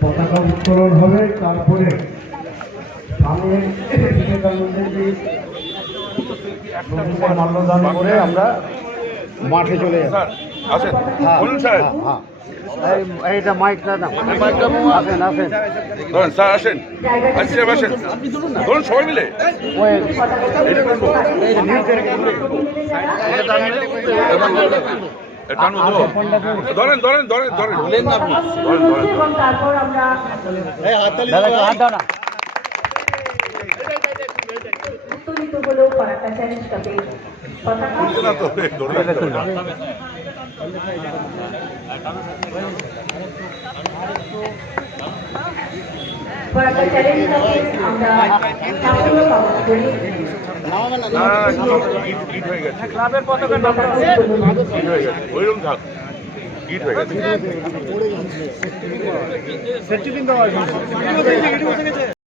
পতাকা উত্তোলন হবে, তারপরে সামনে মাল্যদান করে আমরা মাঠে চলে যাব। এইটা মাইকটা না, আসেন আসেন ধরেন স্যার, আসেন আসেন, ধরুন সবাই মিলে ধরেন ধরেন ধরেন ধরেন এবং তারপর আমরা উত্তোলিত হলো করাটা চ্যালেঞ্জ কাপের পতাকা। করাটা চ্যালেঞ্জ কাপে আমরা সাফল্য কামনা করি। ক্লাবের পতাকা ওইরকম থাক, গিট হয়ে গেছে।